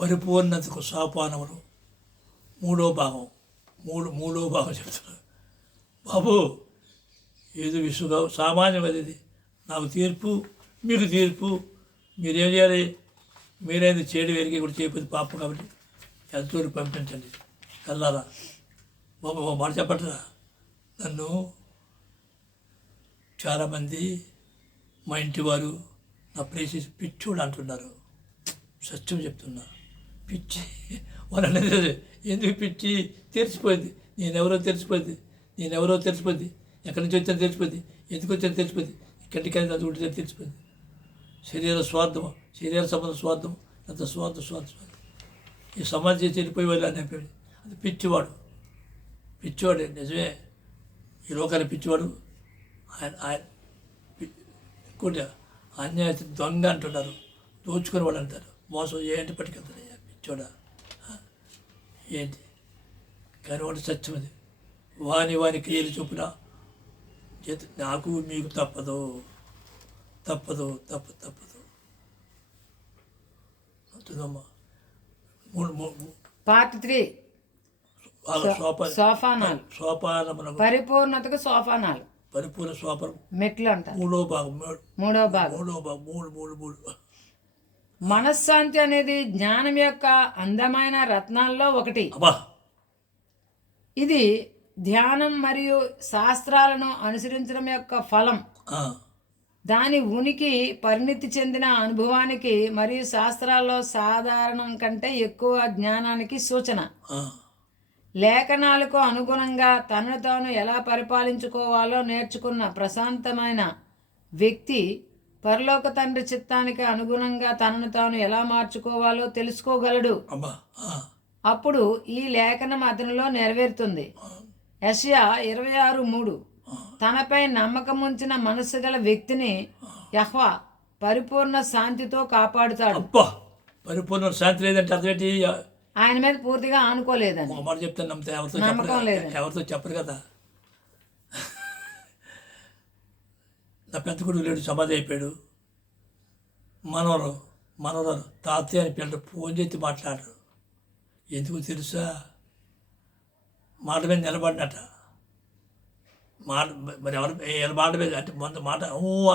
పరిపూర్ణతకు సోపానములు మూడో భాగం చెప్తున్నారు. బాబు ఏదో విసుగా సామాన్యం అది, నాకు తీర్పు మీకు తీర్పు, మీరేం చేయాలి, మీరేది చేయడం వెరిగి కూడా చేయకపోతే పాపం కాబట్టి ఎంతవరకు పంపించండి వెళ్ళాలా. బాబు ఒక మాట చెప్పట్రా, నన్ను చాలామంది మా ఇంటి వారు నా ప్లేస్ పిచ్చోడు అంటున్నారు. సత్యం చెప్తున్నా, పిచ్చి వాళ్ళు అనేది ఎందుకు పిచ్చి తెలిసిపోయింది, నేనెవరో తెలిసిపోయింది, ఎక్కడి నుంచి వచ్చానో తెలిసిపోయింది, ఎందుకు వచ్చానో తెలిసిపోయింది, ఇక్కడికైనా చదువుకుంటే తెలిసిపోయింది. శరీర సంబంధం స్వార్థం, ఎంత స్వార్థం. ఈ సమాజం చేసి వెళ్ళిపోయి వాళ్ళు అని చెప్పాడు. అది పిచ్చివాడు నిజమే, ఈ లోకాన్ని పిచ్చివాడు. ఆయన ఇంకోటి అన్యాయ దొంగ అంటున్నారు, దోచుకుని వాడు అంటారు, మోసం ఏంటి పట్టుకెళ్తారయ్యా పిచ్చోడా ఏంటి. కానీ వాడు సత్యం అది, వాని క్రియలు చొప్పున నాకు మీకు తప్పదు. పార్ట్ 3 సోపానములు పరిపూర్ణతకు సోపానాలు, పరిపూర్ణ సోపానం మెట్లు అంటారు. మూడో భాగం. మనశ్శాంతి అనేది జ్ఞానం యొక్క అందమైన రత్నాల్లో ఒకటి. ఇది ధ్యానం మరియు శాస్త్రాలను అనుసరించడం యొక్క ఫలం. దాని ఉనికి పరిణితి చెందిన అనుభవానికి మరియు శాస్త్రాల్లో సాధారణం కంటే ఎక్కువ జ్ఞానానికి సూచన. లేఖనాలకు అనుగుణంగా తనను తాను ఎలా పరిపాలించుకోవాలో నేర్చుకున్న ప్రశాంతమైన వ్యక్తి పరలోక తండ్రి చిత్తానికి అనుగుణంగా తనను తాను ఎలా మార్చుకోవాలో తెలుసుకోగలడు. అప్పుడు ఈ లేఖనం అతనిలో నెరవేరుతుంది. యెషయా 26:3 తనపై నమ్మకముంచిన మనసు గల వ్యక్తిని యెహోవా పరిపూర్ణ శాంతితో కాపాడుతాడు. పరిపూర్ణ శాంతి లేదంటే అదేంటి, ఆయన మీద పూర్తిగా ఆనుకోలేదని మాట చెప్తాను, నమ్మకం లేదు, ఎవరితో చెప్పరు కదా. నా పెద్ద కొడుకు లేడు, సమాధి అయిపోయాడు. మనవరు తాతయ్య అని పిల్లలు ఫోన్ చేసి మాట్లాడరు. ఎందుకు తెలుసా, మాట మీద నిలబడినట్ట. మరి ఎవరి మాట మీద అంటే మాట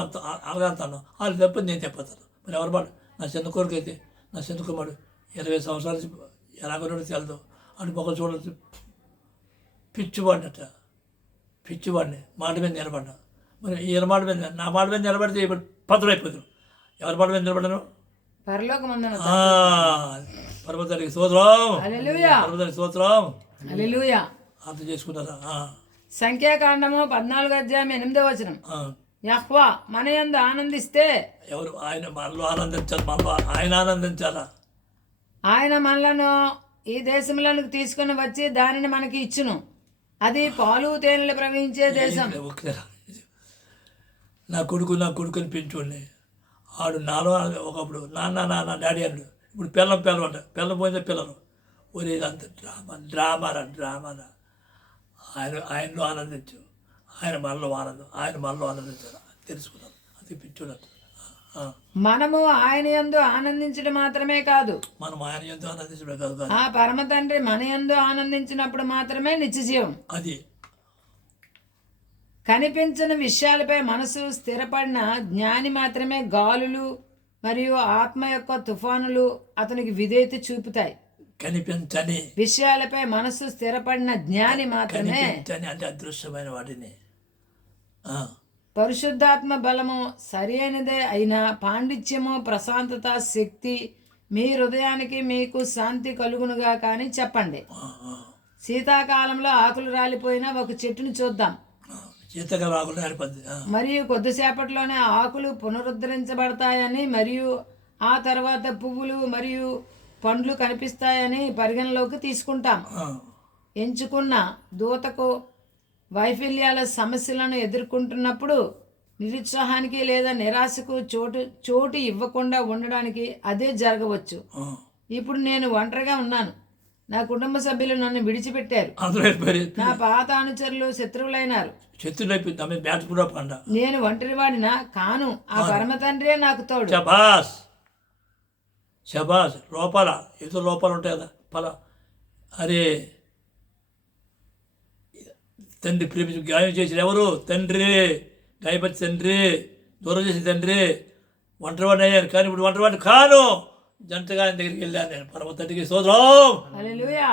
అంత అలాగంతాను, వాళ్ళు తప్పదు నేను చెప్పతాను. మరి ఎవరి మాట, నా చిన్న కొడుకు అయితే నా చిన్న కుమారుడు 20 సంవత్సరాల నుంచి ఎలాగొన్నాడో తెలదు అని మొక్కలు చూడవచ్చు. పిచ్చివాడిని మాట మీద నిలబడ్డా. మరి ఈయన మాట మీద, నా మాట మీద నిలబడితే ఇప్పుడు పదులు అయిపోతాను. ఎవరి మాట మీద నిలబడ్డాను, పర్వతానికి స్తోత్రం, అర్థం చేసుకున్నారా. సంఖ్యాకాండము 14:8 యెహోవా మన యందు ఆనందిస్తే ఎవరు, ఆయన మనలో ఆనందించాలి, ఆయన ఆనందించాలా. ఆయన మనలను ఈ దేశంలోనికి తీసుకుని వచ్చి దానిని మనకి ఇచ్చును, అది పాలు తేనెలు ప్రవహించే దేశం. నా కొడుకుని పెంచుకోండి. ఆడు నాలో ఒకప్పుడు నాన్న డాడీ అన్నాడు, ఇప్పుడు పిల్లం అంట, పిల్లం పోయిన పిల్లలు. ఒరే అంత డ్రామారా. ఆయనలో ఆనందించు, ఆయన మనలో ఆనందించాలి, తెలుసుకున్నాను. అది పిచ్చుడు. మనము ఆయన యందు ఆనందించడం మాత్రమే కాదు, మనం ఆయన యందు ఆనందించడం కాదు, ఆ పరమ తండ్రి మన యందు ఆనందించినప్పుడు మాత్రమే నిత్యజీవం. అది కనిపించని విషయాలపై మనసు స్థిరపడిన జ్ఞాని మాత్రమే గాలులు మరియు ఆత్మ యొక్క తుఫానులు అతనికి విధేయత చూపుతాయి. కనిపించని విషయాలపై మనసు స్థిరపడిన జ్ఞాని మాత్రమే అంటే అదృశ్యమైన వాటిని, పరిశుద్ధాత్మ బలము సరి అయినదే అయినా పాండిత్యము ప్రశాంతత శక్తి మీ హృదయానికి మీకు శాంతి కలుగునుగా కానీ చెప్పండి. శీతాకాలంలో ఆకులు రాలిపోయిన ఒక చెట్టును చూద్దాం, మరియు కొద్దిసేపట్లోనే ఆకులు పునరుద్ధరించబడతాయని మరియు ఆ తర్వాత పువ్వులు మరియు పండ్లు కనిపిస్తాయని పరిగణలోకి తీసుకుంటాం. ఎంచుకున్న దూతకు వైఫల్యాల సమస్యలను ఎదుర్కొంటున్నప్పుడు నిరుత్సాహానికి లేదా నిరాశకు చోటు ఇవ్వకుండా ఉండడానికి అదే జరగవచ్చు. ఇప్పుడు నేను ఒంటరిగా ఉన్నాను, నా కుటుంబ సభ్యులు నన్ను విడిచిపెట్టారు, నా పాత అనుచరులు శత్రువులైనారు, నేను ఒంటరివాడినా కాను, ఆ పరమ తండ్రే నాకు తోడు. శబాస్ లోపాల ఏదో లోపాలు ఉంటాయి కదా అరే తండ్రి ప్రేమించి గాయం చేసిన ఎవరు? తండ్రి. గాయపరిచి తండ్రి, దూరం చేసిన తండ్రి. ఒంటరివాడిని అయ్యాను, కానీ ఇప్పుడు ఒంటరివాడిని కాను. జంటగా ఆయన దగ్గరికి వెళ్ళాను నేను. పరమ తండ్రికి స్తోత్రం. హల్లెలూయా.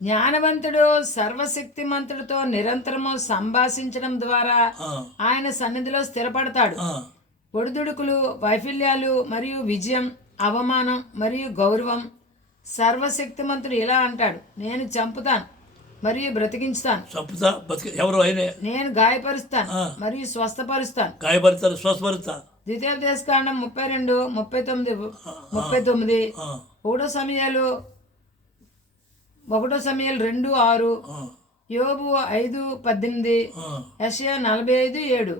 జ్ఞానవంతుడు సర్వశక్తిమంతుడితో నిరంతరము సంభాషించడం ద్వారా ఆయన సన్నిధిలో స్థిరపడతాడు. ఒడిదుడుకులు, వైఫల్యాలు మరియు విజయం, అవమానం మరియు గౌరవం. సర్వశక్తిమంతుడు ఇలా అంటాడు, నేను చంపుతాను మరియు బ్రతికించుతాను. ఎవరు? ఆయన. నేను గాయపరుస్తాను మరియు స్వస్థపరుస్తాను. గాయపరుస్తాను, స్వస్థపరుస్తా. ద్వితీయోపదేశకాండం 32, 39. ఒకటో సమయాలు 2:6, యోబు 5:18, యెషయా 45:7.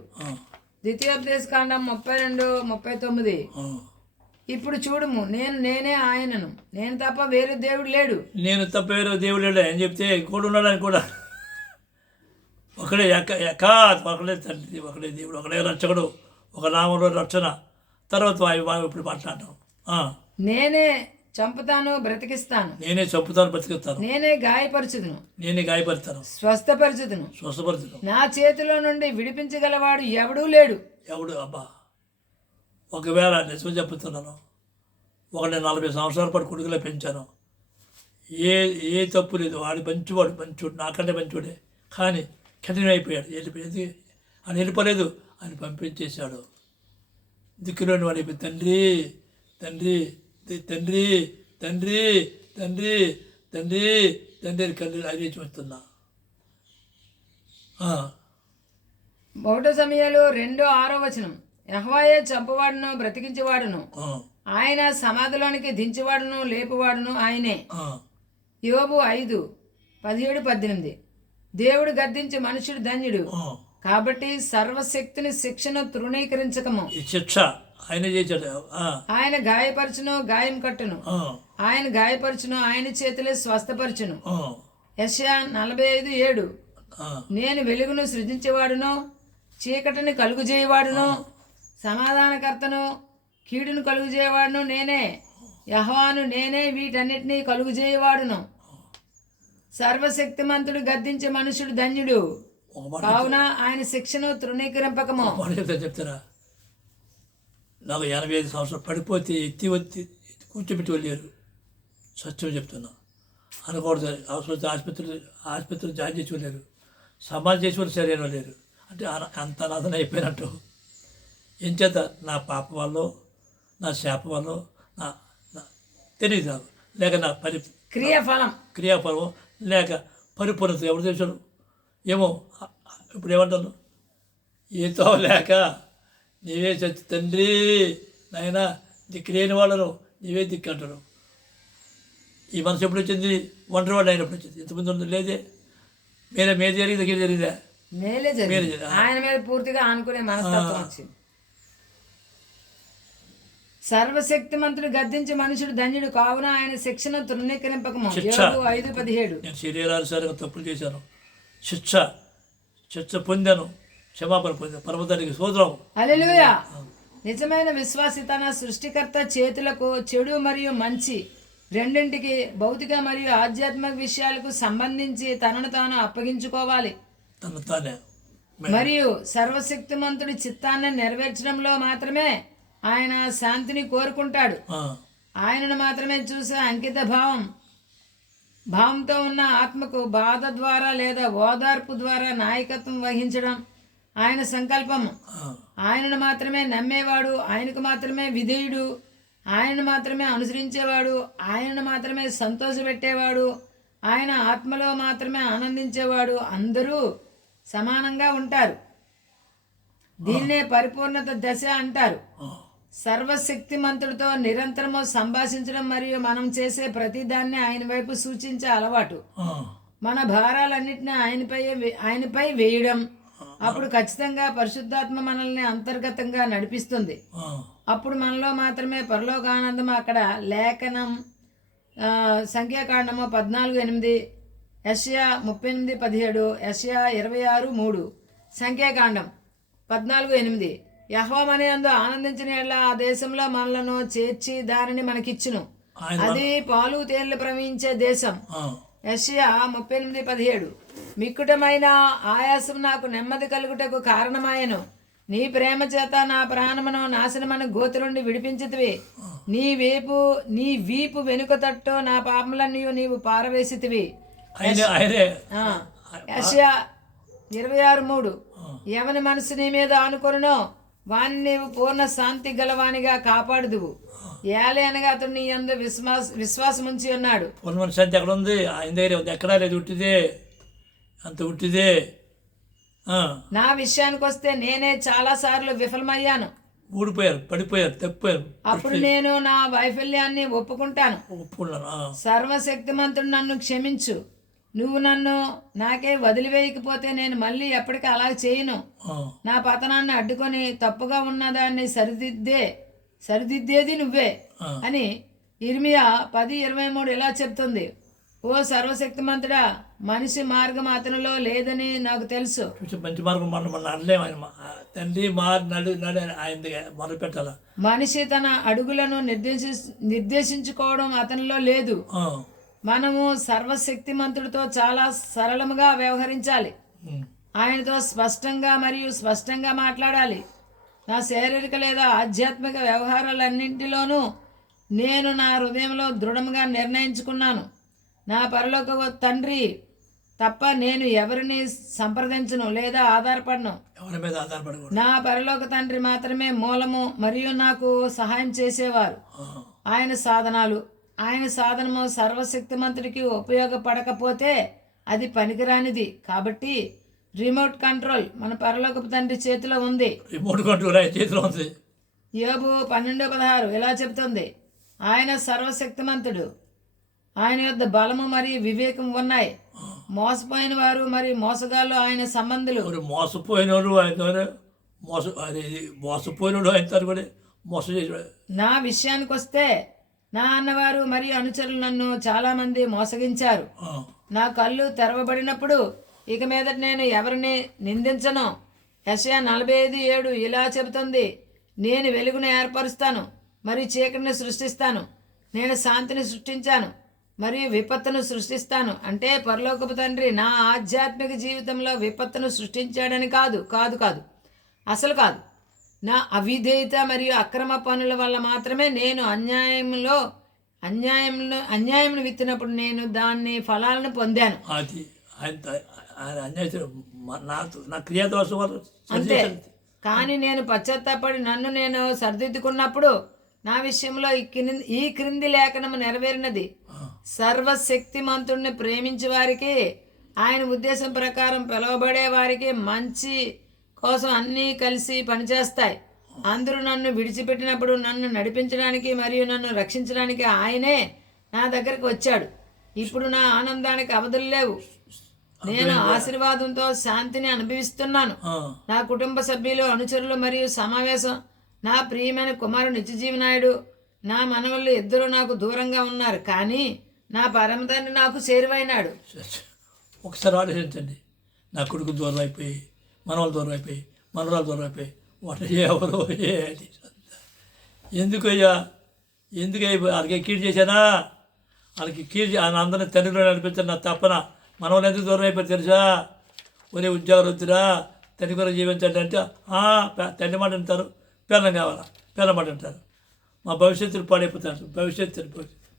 ద్వితీయోపదేశకాండం 32, 39. ఇప్పుడు చూడుము, నేనే ఆయనను, నేను తప్ప వేరే దేవుడు లేడు. నేను తప్ప వేరే దేవుడు లేడు అని చెప్తే ఇంకోటి ఉన్నాడని కూడా. ఒకడే ఒకడే తండ్రి, ఒకడే దేవుడు, ఒకడే రక్షకుడు, ఒక నామంలో రక్షణ. తర్వాత ఇప్పుడు మాట్లాడటం. నేనే చంపుతాను, బ్రతికిస్తాను. నేనే చంపుతాను, బ్రతికిస్తాను. నేనే గాయపరచుదును, నేనే గాయపరుస్తాను, స్వస్థపరచుదును. నా చేతిలో నుండి విడిపించగలవాడు ఎవడూ లేడు. ఎవడు? అబ్బా, ఒకవేళ నిజం చెప్తున్నాను, ఒకటి 40 సంవత్సరాల పాటు కొడుకులో పెంచాను. ఏ తప్పు లేదు. వాడు మంచివాడు, నాకంటే మంచివాడే. కానీ కఠినమైపోయాడు. అని వెళ్ళిపోలేదు, అని పంపించేశాడు. దిక్కులోని వాడి తండ్రి తండ్రి తండ్రి తండ్రి తండ్రి తండ్రి తండ్రి కళ్ళు అదే చూస్తున్నా. 1 సమయాలు 2:6. యెహోవాయే చంపువాడును, బ్రతికించేవాడును. ఆయన సమాధిలోనికి దించేవాడును, లేపువాడును ఆయనే. యోబు 5:17-18. దేవుడు గద్దించి మనుషుడు ధన్యుడు. కాబట్టి సర్వశక్తిని శిక్షను తృణీకరించకము. శిక్ష ఆయన చేశాడు. ఆయన గాయపరచును, గాయం కట్టును. ఆయన గాయపరచును, ఆయన చేతులే స్వస్థపరచును. యెషయా 45:7. నేను వెలుగును సృజించేవాడును, చీకటిని కలుగు చేయవాడును, సమాధానకర్తను, కీడును కలుగు చేయవాడును నేనే. యెహోవాను నేనే, వీటన్నిటినీ కలుగు చేయవాడును. సర్వశక్తిమంతుడు గద్దించే మనుషుడు ధన్యుడు. కావున ఆయన శిక్షను తృణీకరింపకము. చెప్తారా? నాకు 85 సంవత్సరాలు పడిపోతే ఎత్తి కూర్చోబెట్టి వెళ్ళారు. సత్యం చెప్తున్నా. అనకూడదు. అవసరం ఆసుపత్రులు జాయిన్ చేసి వెళ్ళారు. సమాజం చేసి వాళ్ళు సరైన వెళ్ళారు. అంటే అంత నాదన అయిపోయినట్టు. ఏం చేత? నా పాప వల్ల, నా శాప వల్ల, నా తెలియదు నాకు, లేక నా క్రియాఫలం లేక పరిపూర్ణత ఎవరు చేశాడు ఏమో. ఇప్పుడు ఏమంటాను? ఏతో లేక నీవే చచ్చి తండ్రి నాయనా దిక్కులేని వాళ్ళను నీవే దిక్కు అంటారు. ఈ మనసు ఎప్పుడు వచ్చింది? ఒంటరివాడు అయినప్పుడు వచ్చింది. ఇంతమంది ఉంది లేదే. మేలు జరిగింది, దగ్గర జరిగిందా? ఆయన మీద పూర్తిగా ఆనుకునే మనస్తత్వం వచ్చింది. సర్వశక్తిమంతుడు గద్దించి మనుషుడు ధన్యుడు. కావున ఆయన శిక్షను తృణీకరింపకము. 5:17. నేను శరీరానుసారంగా తప్పులు చేశాను, శిక్ష పొందాను, క్షమాపణ పొందాను. పరమతానికి స్తోత్రం. హల్లెలూయా. నిజమైన విశ్వాసి తన సృష్టికర్త చేతులకు చెడు మరియు మంచి రెండింటికి, భౌతిక మరియు ఆధ్యాత్మిక విషయాలకు సంబంధించి తనను తాను అప్పగించుకోవాలి. మరియు సర్వశక్తిమంతుడి చిత్తాన్ని నెరవేర్చడంలో మాత్రమే ఆయన శాంతిని కోరుకుంటాడు. ఆయనను మాత్రమే చూసే అంకిత భావంతో ఉన్న ఆత్మకు బాధ ద్వారా లేదా ఓదార్పు ద్వారా నాయకత్వం వహించడం ఆయన సంకల్పము. ఆయనను మాత్రమే నమ్మేవాడు, ఆయనకు మాత్రమే విధేయుడు, ఆయనను మాత్రమే అనుసరించేవాడు, ఆయనను మాత్రమే సంతోషపెట్టేవాడు, ఆయన ఆత్మలో మాత్రమే ఆనందించేవాడు అందరూ సమానంగా ఉంటారు. దీన్నే పరిపూర్ణత దశ అంటారు. సర్వశక్తిమంతుడితో నిరంతరము సంభాషించడం మరియు మనం చేసే ప్రతిదాన్ని ఆయన వైపు సూచించే అలవాటు. మన భారాలన్నింటినీ ఆయనపై వేయడం. అప్పుడు ఖచ్చితంగా పరిశుద్ధాత్మ మనల్ని అంతర్గతంగా నడిపిస్తుంది. అప్పుడు మనలో మాత్రమే పరలోకానందం. అక్కడ లేఖనం సంఖ్యాకాండము 14:8, యెషయా 38:17, యెషయా 26:3, సంఖ్యాకాండం 14:8, యెహోవాని యందు ఆనందించిన యెడల ఆ దేశంలో మనలను చేర్చి దానిని మనకిచ్చును. ఆయన అది పాలు తేనెలు ప్రవహించే దేశం. ఆ, యెషయా 38:17. మిక్కుటమైన ఆయాసం నాకు నెమ్మది కలుగుటకు కారణమాయను. నీ ప్రేమ చేత నా ప్రాణమును నాశనమైన గోతి నుండి విడిపించితివి. నీ వీపు వెనుక తట్టు నా పాపములన్నీ నీవు పారవేసితివి. ఆయనే యెషయా 26:3. ఎవని మనసు నీ మీద ఆనుకొనునో వాని నీవు పూర్ణ శాంతి గలవానిగా కాపాడుదువు. ఏలే అనగా అతడు నీ యందు విశ్వాసం ఉంచి ఉన్నాడు. పూర్ణ శాంతి ఎక్కడ ఉంది? ఆయన దగ్గర ఉంది. ఎక్కడా లేదు. ఉట్టిదే, అంత ఉట్టిదే. నా విషయానికి వస్తే నేనే చాలా సార్లు విఫలమయ్యాను. ఊడిపోయారు, పడిపోయారు, తప్పిపోయారు. అప్పుడు నేను నా వైఫల్యాన్ని ఒప్పుకుంటాను. ఒప్పుకున్నాను. సర్వశక్తిమంతుడు నన్ను క్షమించు. నువ్వు నన్ను నాకే వదిలివేయకపోతే నేను మళ్ళీ ఎప్పటికీ అలా చేయను. నా పతనాన్ని అడ్డుకొని తప్పుగా ఉన్నదాన్ని సరిదిద్దేది నువ్వే అని ఇర్మియా 10:23 ఇలా చెప్తుంది. ఓ సర్వశక్తిమంతుడా, మనిషి మార్గం అతనిలో లేదని నాకు తెలుసు. మంచి మార్గం మనం అనలేము. ఆయన తండ్రి నడు ఆయన మొదలు పెట్టాల. మనిషి తన అడుగులను నిర్దేశించుకోవడం అతనిలో లేదు. మనము సర్వశక్తిమంతుడితో చాలా సరళముగా వ్యవహరించాలి. ఆయనతో స్పష్టంగా మాట్లాడాలి. నా శారీరక లేదా ఆధ్యాత్మిక వ్యవహారాలన్నింటిలోనూ నేను నా హృదయంలో దృఢంగా నిర్ణయించుకున్నాను. నా పరలోక తండ్రి తప్ప నేను ఎవరిని సంప్రదించను లేదా ఆధారపడను. నా పరలోక తండ్రి మాత్రమే మూలము మరియు నాకు సహాయం చేసేవారు. ఆయన సాధనము సర్వశక్తిమంతుడికి ఉపయోగపడకపోతే అది పనికిరానిది. కాబట్టి రిమోట్ కంట్రోల్ మన పరలోకపు తండ్రి చేతిలో ఉంది. యోబు 12:16 ఇలా చెప్తుంది. ఆయన సర్వశక్తిమంతుడు, ఆయన యొద్ద బలము మరియు వివేకం ఉన్నాయి. మోసపోయిన వారు మరియు మోసగాళ్ళు ఆయన సంబంధులు. నా విషయానికి వస్తే నా అన్నవారు మరియు అనుచరులు నన్ను చాలా మంది మోసగించారు. నా కళ్ళు తెరవబడినప్పుడు ఇక మీదట నేను ఎవరిని నిందించను. యెషయా 45:7 ఇలా చెబుతుంది. నేను వెలుగును ఏర్పరుస్తాను మరియు చీకటిని సృష్టిస్తాను. నేను శాంతిని సృష్టించాను మరియు విపత్తును సృష్టిస్తాను. అంటే పరలోకపు తండ్రి నా ఆధ్యాత్మిక జీవితంలో విపత్తును సృష్టించాడని కాదు. అసలు కాదు. నా అవిధేయత మరియు అక్రమ పనుల వల్ల మాత్రమే నేను అన్యాయమును విత్తినప్పుడు నేను దాన్ని ఫలాలను పొందాను. అంతే. కానీ నేను పశ్చాత్తాపడి నన్ను నేను సరిదిద్దుకున్నప్పుడు నా విషయంలో ఈ క్రింది లేఖనము నెరవేరినది. సర్వశక్తిమంతుడిని ప్రేమించే వారికి, ఆయన ఉద్దేశం ప్రకారం పిలువబడే వారికి మంచి కోసం అన్నీ కలిసి పనిచేస్తాయి. అందరూ నన్ను విడిచిపెట్టినప్పుడు నన్ను నడిపించడానికి మరియు నన్ను రక్షించడానికి ఆయనే నా దగ్గరకు వచ్చాడు. ఇప్పుడు నా ఆనందానికి అవధులు లేవు. నేను ఆశీర్వాదంతో శాంతిని అనుభవిస్తున్నాను. నా కుటుంబ సభ్యులు, అనుచరులు మరియు సమావేశం, నా ప్రియమైన కుమారుడు నిత్యజీవనాయుడు, నా మనవళ్ళు ఇద్దరు నాకు దూరంగా ఉన్నారు. కానీ నా పరమ తండ్రి నాకు చేరువైనాడు. ఒకసారి ఆలోచించండి. నా కొడుకు దూరం అయిపోయి, మనవాళ్ళు దూరం అయిపోయి, మనవరాలు దూరం అయిపోయి, ఎవరో ఎందుకయ్యా వాళ్ళకి కీడు చేశానా? వాళ్ళకి కీడు అందరినీ తండ్రిలో నడిపించాను. నా తప్పన మనవాళ్ళు ఎందుకు దూరం అయిపోయి తెలుసా? ఒరే ఉద్యోగాలు వద్దురా, తండ్రి కూడా జీవించండి అంటే తండ్రి మాట అంటారు, పిల్లలు కావాలా, పిల్లల మాట అంటారు. మా భవిష్యత్తులు పాడైపోతారు.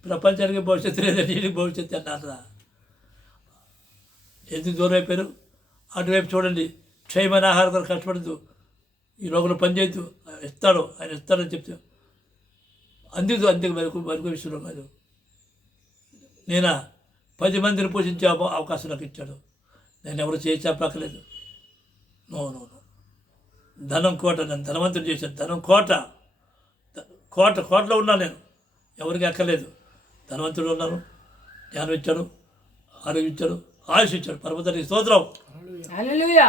ప్రపంచానికి భవిష్యత్తు లేదండి, భవిష్యత్తు అన్నారా? ఎందుకు దూరం అయిపోయారు? అటువైపు చూడండి. క్షయమైన ఆహారం కూడా కష్టపడద్దు, ఈ లోపల పనిచేయద్దు, ఆయన ఇస్తాడని చెప్తే అందుకు మరొక విషయంలో కాదు. నేను 10 మందిని పోషించే అవకాశం నాకు ఇచ్చాడు. నేను ఎవరు చేసి చెప్పక్కలేదు. నో ధనం కోట, నన్ను ధనవంతుడు చేశాను. ధనం కోటలో ఉన్నాను నేను, ఎవరికి ఎక్కలేదు. ధనవంతుడు ఉన్నాను, జ్ఞానం ఇచ్చాడు, ఆరోగ్యం ఇచ్చాడు, ఆయుష్ ఇచ్చాడు. పరమతండ్రికి స్తోత్రం. హల్లెలూయా.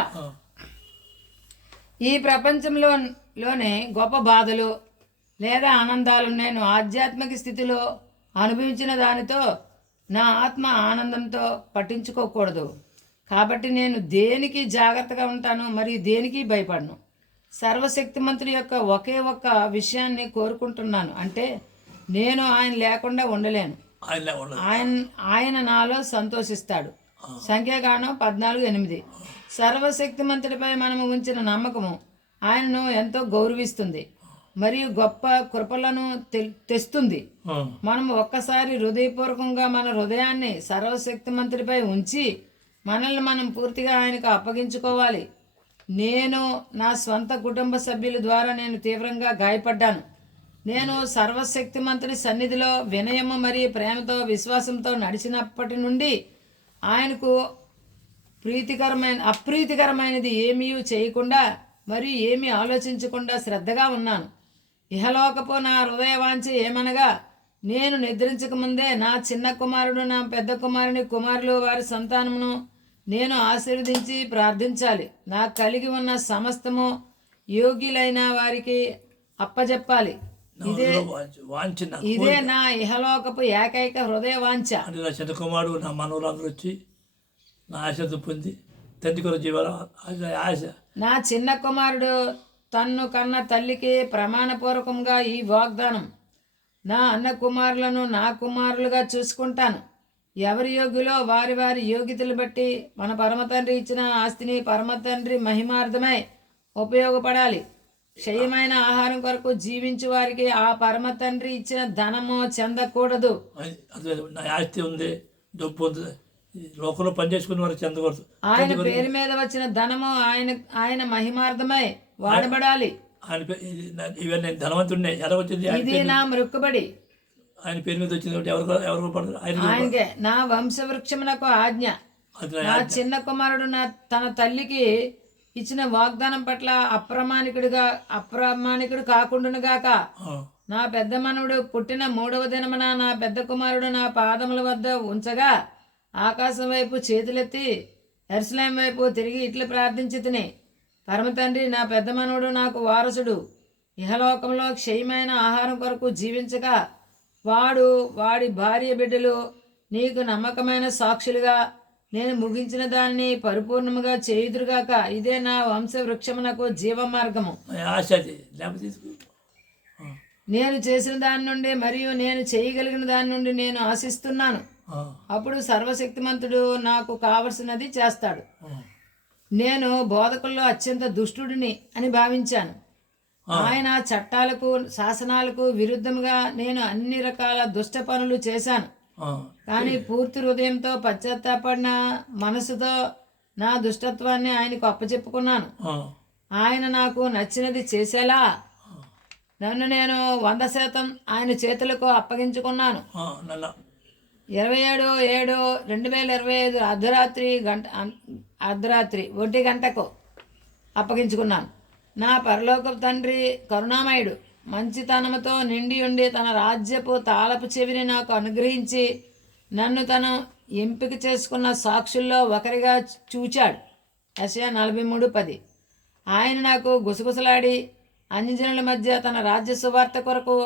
ఈ ప్రపంచంలోనే గొప్ప బాధలు లేదా ఆనందాలు నేను ఆధ్యాత్మిక స్థితిలో అనుభవించిన దానితో నా ఆత్మ ఆనందంతో పట్టించుకోకూడదు. కాబట్టి నేను దేనికి జాగ్రత్తగా ఉంటాను మరియు దేనికి భయపడను. సర్వశక్తిమంతుడి యొక్క ఒకే ఒక్క విషయాన్ని కోరుకుంటున్నాను. అంటే నేను ఆయన లేకుండా ఉండలేను. ఆయన ఉండదు. ఆయన నాలో సంతోషిస్తాడు. సంఖ్యాకాండం 14:8. సర్వశక్తిమంతుడిపై మనము ఉంచిన నమ్మకము ఆయనను ఎంతో గౌరవిస్తుంది మరియు గొప్ప కృపలను తెస్తుంది. మనము ఒక్కసారి హృదయపూర్వకంగా మన హృదయాన్ని సర్వశక్తిమంతుడిపై ఉంచి మనల్ని మనం పూర్తిగా ఆయనకు అప్పగించుకోవాలి. నేను నా స్వంత కుటుంబ సభ్యుల ద్వారా నేను తీవ్రంగా గాయపడ్డాను. నేను సర్వశక్తిమంతుడి సన్నిధిలో వినయము మరియు ప్రేమతో విశ్వాసంతో నడిచినప్పటి నుండి ఆయనకు అప్రీతికరమైనది ఏమీ చేయకుండా మరియు ఏమీ ఆలోచించకుండా శ్రద్ధగా ఉన్నాను. ఇహలోకపు నా హృదయవాంఛ ఏమనగా, నేను నిద్రించకముందే నా చిన్న కుమారుడు నా పెద్ద కుమారుని కుమారులు వారి సంతానమును నేను ఆశీర్వదించి ప్రార్థించాలి. నాకు కలిగి ఉన్న సమస్తము యోగ్యులైన వారికి అప్పజెప్పాలి. ఇదే నా ఇహలోకపు ఏకైక హృదయ వాంఛ. అంటే నా చిన్న కుమారుడు నా మనవలందరూ వచ్చి నా ఆశతో పొంది తండ్రి కొరకు జీవాల ఆశ. నా చిన్న కుమారుడు తన్ను కన్న తల్లికి ప్రమాణపూర్వకంగా ఈ వాగ్దానం, నా అన్న కుమారులను నా కుమారులుగా చూసుకుంటాను. ఎవరి యోగ్యులో వారి వారి యోగ్యతలు బట్టి మన పరమతండ్రి ఇచ్చిన ఆస్తిని పరమతండ్రి మహిమార్థమై ఉపయోగపడాలి. క్షయమైన ఆహారం కొరకు జీవించు వారికి ఆ పరమతండ్రి ఇచ్చిన ధనము చెందకూడదు. నా ఆస్తి ఉంది, డబ్బు ఉంది, లోకంలో పనిచేసుకున్న వారికి చెందకూడదు. ఆయన పేరు మీద వచ్చిన ధనము ఆయన మహిమార్థమై వాడబడాలి. ఇవన్నీ ధనవంతుడిని ఎలా వచ్చింది? ఇది నా మృక్కుబడి. ఆయన పేరు మీద వచ్చింది ఎవరు పడదు. ఆయనకే నా వంశవృక్షమునకు ఆజ్ఞ. నా చిన్న కుమారుడు తన తల్లికి ఇచ్చిన వాగ్దానం పట్ల అప్రమాణికుడు కాకుండాగాక, నా పెద్ద మనవుడు పుట్టిన 3వ దినమున నా పెద్ద కుమారుడు నా పాదముల వద్ద ఉంచగా ఆకాశం వైపు చేతులెత్తి యెరూషలేము వైపు తిరిగి ఇట్లు ప్రార్థించి తిని, పరమతండ్రి, నా పెద్ద మనవుడు నాకు వారసుడు. ఇహలోకంలో క్షయమైన ఆహారం కొరకు జీవించక వాడి భార్య బిడ్డలు నీకు నమ్మకమైన సాక్షులుగా నేను ముగించిన దాన్ని పరిపూర్ణముగా చేయుదురుగాక. ఇదే నా వంశవృక్షమునకు జీవ మార్గము. నేను చేసిన దాని నుండి మరియు నేను చేయగలిగిన దాని నుండి నేను ఆశిస్తున్నాను. అప్పుడు సర్వశక్తిమంతుడు నాకు కావలసినది చేస్తాడు. నేను బోధకుల్లో అత్యంత దుష్టుడిని అని భావించాను. ఆయన చట్టాలకు శాసనాలకు విరుద్ధంగా నేను అన్ని రకాల దుష్ట పనులు చేశాను. కానీ పూర్తి హృదయంతో పశ్చాత్తాపడిన మనసుతో నా దుష్టత్వాన్ని ఆయనకు అప్పచెప్పుకున్నాను. ఆయన నాకు నచ్చినది చేసేలా నన్ను నేను 100% ఆయన చేతులకు అప్పగించుకున్నాను. 27/7/2025 అర్ధరాత్రి 1 గంటకు అప్పగించుకున్నాను. నా పరలోక తండ్రి కరుణామయుడు మంచితనముతో నిండి ఉండి తన రాజ్యపు తాళపు చెవిని నాకు అనుగ్రహించి నన్ను తను ఎంపిక చేసుకున్న సాక్షుల్లో ఒకరిగా చూచాడు. యెషయా 43:10. ఆయన నాకు గుసగుసలాడి అన్యజనుల మధ్య తన రాజ్య సువార్త కొరకు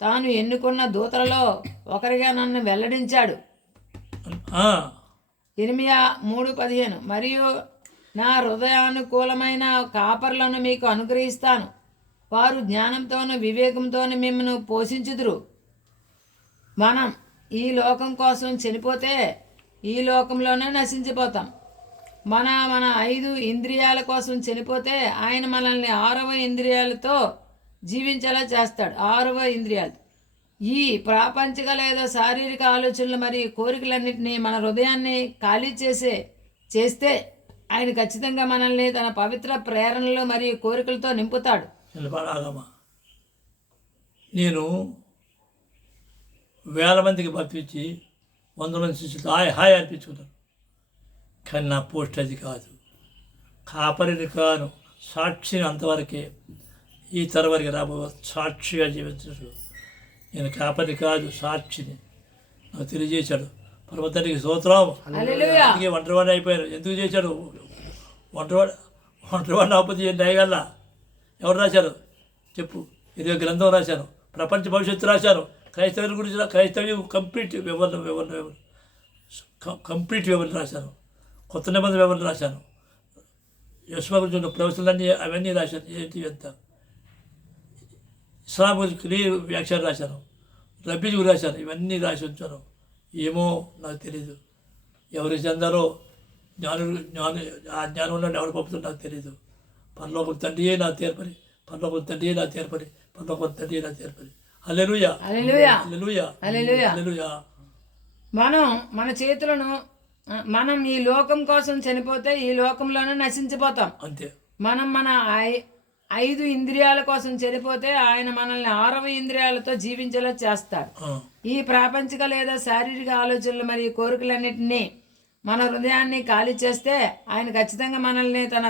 తాను ఎన్నుకున్న దూతలలో ఒకరిగా నన్ను వెల్లడించాడు. ఇర్మియా 3:15. మరియు నా హృదయానుకూలమైన కాపర్లను మీకు అనుగ్రహిస్తాను, వారు జ్ఞానంతోనూ వివేకంతోనూ మిమ్మల్ని పోషించుదురు. మనం ఈ లోకం కోసం చనిపోతే ఈ లోకంలోనే నశించిపోతాం. మన 5 ఇంద్రియాల కోసం చనిపోతే ఆయన మనల్ని 6వ ఇంద్రియాలతో జీవించేలా చేస్తాడు. 6వ ఇంద్రియాలు ఈ ప్రాపంచిక లేదా శారీరక ఆలోచనలు మరియు కోరికలన్నింటినీ మన హృదయాన్ని ఖాళీ చేస్తే ఆయన ఖచ్చితంగా మనల్ని తన పవిత్ర ప్రేరణలు మరియు కోరికలతో నింపుతాడు. నేను 1000 మందికి పంపించి 100 మంది శిష్యులతో హాయ్ అనిపించుకున్నాను. కానీ నా పోస్ట్ అది కాదు. కాపరిని కాను, సాక్షిని అంతవరకే. ఈ తరవరకు రాబో సాక్షిగా జీవించడు. నేను కాపరి కాదు, సాక్షిని నాకు తెలియజేశాడు. పర్వతానికి స్తోత్రం. అందుకే ఒంటరివాడిని అయిపోయాను. ఎందుకు చేశాడు? ఒంటరివాడిని అవ్వకపోతే ఏం దయగల్లా? ఎవరు రాశారు చెప్పు? ఇదే గ్రంథం రాశాను, ప్రపంచ భవిష్యత్తు రాశాను, క్రైస్తవుల గురించి క్రైస్తవ్యం కంప్లీట్ వివరణ రాశాను, కొత్త నిబంధన వివరణ రాశాను, యశ్వా గురించి ఉన్న ప్రవచనాలన్నీ అవన్నీ రాశాను. ఏంటి ఎంత ఇస్లాం గురించి క్లియర్ వ్యాఖ్యానం రాశాను, రబ్బీ గురించి రాశాను. ఇవన్నీ రాసి ఉంచాను. ఏమో నాకు తెలీదు, ఎవరు చెందారో ఆ జ్ఞానం ఉన్న ఎవరు పంపుతుందో నాకు తెలీదు. పరలోకం తండ్రియే నా తీర్పని, పరలోకం తండ్రియే నా తీర్పని, పరలోకం తండ్రియే నా తీర్పని. హల్లెలూయా, హల్లెలూయా, హల్లెలూయా, హల్లెలూయా. హల్లెలూయా. మన చేతులను మనం ఈ లోకం కోసం చనిపోతే ఈ లోకంలోనే నశించిపోతాం. అంతే. మనం మన 5 ఇంద్రియాల కోసం చనిపోతే ఆయన మనల్ని 6వ ఇంద్రియాలతో జీవించేలా చేస్తాడు. ఈ ప్రాపంచిక లేదా శారీరక ఆలోచనలు మరియు కోరికలన్నింటినీ మన హృదయాన్ని ఖాళీ చేస్తే ఆయన ఖచ్చితంగా మనల్ని తన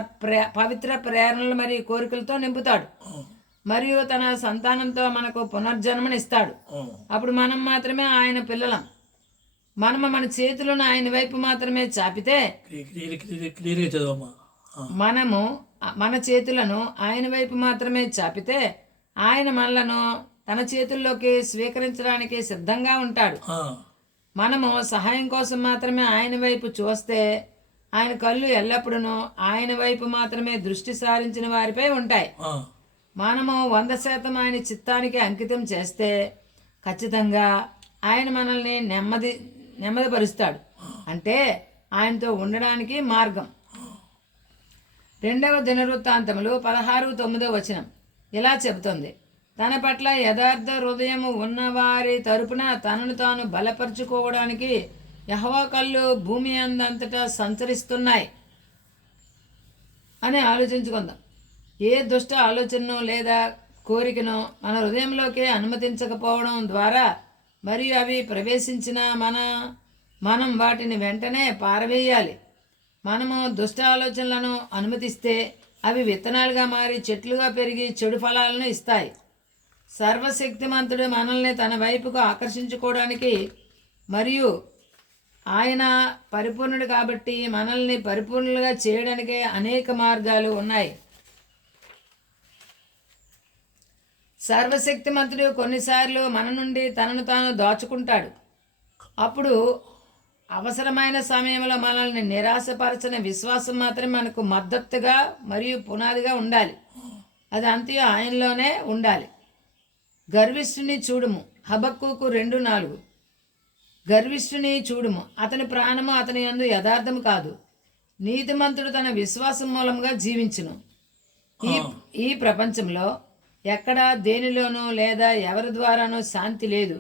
పవిత్ర ప్రేరణలు మరియు కోరికలతో నింపుతాడు మరియు తన సంతానంతో మనకు పునర్జన్మనిస్తాడు. అప్పుడు మనం మాత్రమే ఆయన పిల్లలం. మనము మన చేతులను ఆయన వైపు మాత్రమే చాపితే, క్లియర్గా చదవమ్మా. మనము మన చేతులను ఆయన వైపు మాత్రమే చాపితే ఆయన మనలను తన చేతుల్లోకి స్వీకరించడానికి సిద్ధంగా ఉంటాడు. మనము సహాయం కోసం మాత్రమే ఆయన వైపు చూస్తే ఆయన కళ్ళు ఎల్లప్పుడూ ఆయన వైపు మాత్రమే దృష్టి సారించిన వారిపై ఉంటాయి. మనము 100% ఆయన చిత్తానికి అంకితం చేస్తే ఖచ్చితంగా ఆయన మనల్ని నెమ్మదిపరుస్తాడు, అంటే ఆయనతో ఉండడానికి మార్గం. 2వ దినవృత్తాంతములు 16:9 ఇలా చెబుతుంది, తన పట్ల యథార్థ హృదయము ఉన్నవారి తరపున తనను తాను బలపరుచుకోవడానికి యెహోవా కళ్ళు భూమి అంతటా సంచరిస్తున్నాయి అని ఆలోచించుకుందాం. ఏ దుష్ట ఆలోచనను లేదా కోరికను మన హృదయంలోకి అనుమతించకపోవడం ద్వారా మరియు అవి ప్రవేశించిన మనం వాటిని వెంటనే పారవేయాలి. మనము దుష్ట ఆలోచనలను అనుమతిస్తే అవి విత్తనాలుగా మారి చెట్లుగా పెరిగి చెడు ఫలాలను ఇస్తాయి. సర్వశక్తిమంతుడు మనల్ని తన వైపుకు ఆకర్షించుకోవడానికి మరియు ఆయన పరిపూర్ణుడు కాబట్టి మనల్ని పరిపూర్ణులుగా చేయడానికి అనేక మార్గాలు ఉన్నాయి. సర్వశక్తిమంతుడు కొన్నిసార్లు మన నుండి తనను తాను దాచుకుంటాడు. అప్పుడు అవసరమైన సమయంలో మనల్ని నిరాశపరచని విశ్వాసం మాత్రమే మనకు మద్దతుగా మరియు పునాదిగా ఉండాలి. అది అంతయు ఆయనలోనే ఉండాలి. గర్విష్ఠుని చూడుము, హబక్కూకు 2:4. గర్విష్ఠుని చూడుము, అతని ప్రాణము అతని యందు యథార్థము కాదు, నీతిమంతుడు తన విశ్వాసం మూలంగా జీవించును. ఈ ప్రపంచంలో ఎక్కడా దేనిలోనూ లేదా ఎవరి ద్వారానూ శాంతి లేదు,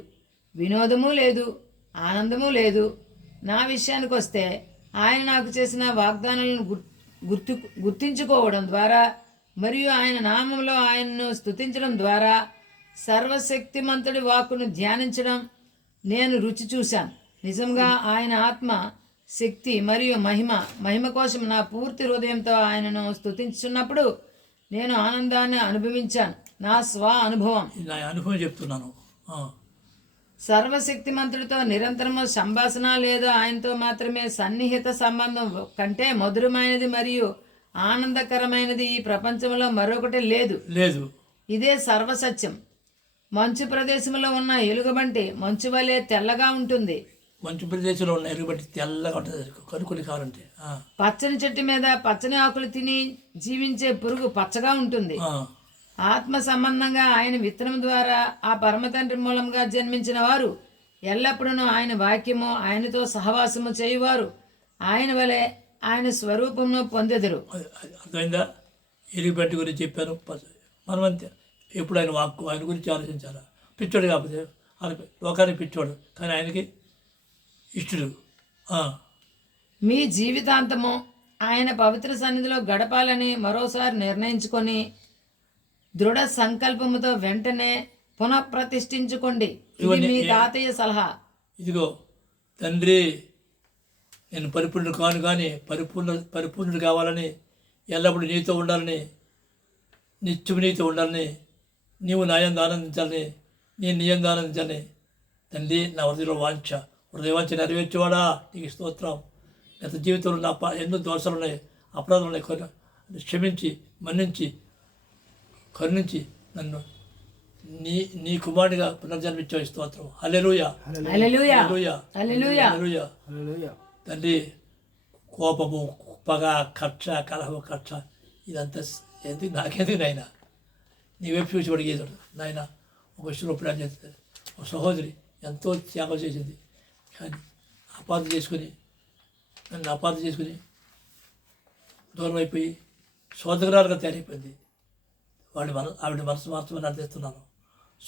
వినోదము లేదు, ఆనందము లేదు. నా విషయానికి వస్తే ఆయన నాకు చేసిన వాగ్దానాలను గుర్తించుకోవడం ద్వారా మరియు ఆయన నామంలో ఆయనను స్తుతించడం ద్వారా సర్వశక్తిమంతుడి వాక్కును ధ్యానించడం నేను రుచి చూశాను. నిజంగా ఆయన ఆత్మ, శక్తి మరియు మహిమ కోసం నా పూర్తి హృదయంతో ఆయనను స్తుతించున్నప్పుడు నేను ఆనందాన్ని అనుభవించాను. నా అనుభవం చెప్తున్నాను. సర్వశక్తిమంతుడితో నిరంతరము సంభాషణ లేదా ఆయనతో మాత్రమే సన్నిహిత సంబంధం కంటే మధురమైనది మరియు ఆనందకరమైనది ఈ ప్రపంచంలో మరొకటి లేదు. ఇదే సర్వసత్యం. మంచు ప్రదేశంలో ఉన్న ఎలుగుబంటి మంచు వలె తెల్లగా ఉంటుంది. మంచు ప్రదేశంలో ఉన్న ఎలుగుబంటి తెల్లగా ఉంటుంది కనుకొని కావాలంటే. పచ్చని చెట్టు మీద పచ్చని ఆకులు తిని జీవించే పురుగు పచ్చగా ఉంటుంది. ఆత్మ సంబంధంగా ఆయన విత్తనం ద్వారా ఆ పరమతండ్రి మూలంగా జన్మించిన వారు ఎల్లప్పుడూ ఆయన వాక్యము, ఆయనతో సహవాసము చేయువారు ఆయన వలె ఆయన స్వరూపమును పొందెదరు. అర్థమైందా? ఎలుగుబంటి గురించి చెప్పాను. మనం అంతే, ఎప్పుడు ఆయన వాక్కు, ఆయన గురించి ఆలోచించాలా. పిచ్చోడు కాకపోతే లోకానికి పిచ్చోడు, కానీ ఆయనకి ఇష్టడు. మీ జీవితాంతము ఆయన పవిత్ర సన్నిధిలో గడపాలని మరోసారి నిర్ణయించుకొని దృఢ సంకల్పముతో వెంటనే పునఃప్రతిష్ఠించుకోండి. ఇది మీ తాతయ్య సలహా. ఇదిగో తండ్రి, నేను పరిపూర్ణుడు కాను, కానీ పరిపూర్ణుడు కావాలని, ఎల్లప్పుడూ నీతో ఉండాలని, నిత్యము నీతో ఉండాలని, నీవు నాయందు ఆనందించాలని, నేను నీయందు ఆనందించాలని. తండ్రి, నా హృదయవాంఛ నెరవేర్చేవాడా నీకు స్తోత్రం. గత జీవితంలో నా ఎన్నో దోషాలు ఉన్నాయి, అపరాధాలు ఉన్నాయి. క్షమించి, మన్నించి, కరుణించి నన్ను నీ కుమారుడిగా పునర్జన్మించావు. స్తోత్రం. హల్లెలూయా, హల్లెలూయా, హల్లెలూయా, హల్లెలూయా. తండ్రి, కోపము, పగ కక్ష కలహం కక్ష ఇదంతా ఎందుకు నాకెందుకు నాయన నీవైపు చూసి అడిగేది నాయన ఒక శ్లోపడాన్ని చేస్తుంది ఒక సహోదరి ఎంతో త్యాగం చేసింది కానీ అపార్థం చేసుకుని నన్ను అపార్థం చేసుకుని దూరం అయిపోయి సోదరురాలుగా తయారైపోయింది ఆవిడ మనసు మార్చమని అర్థిస్తున్నాను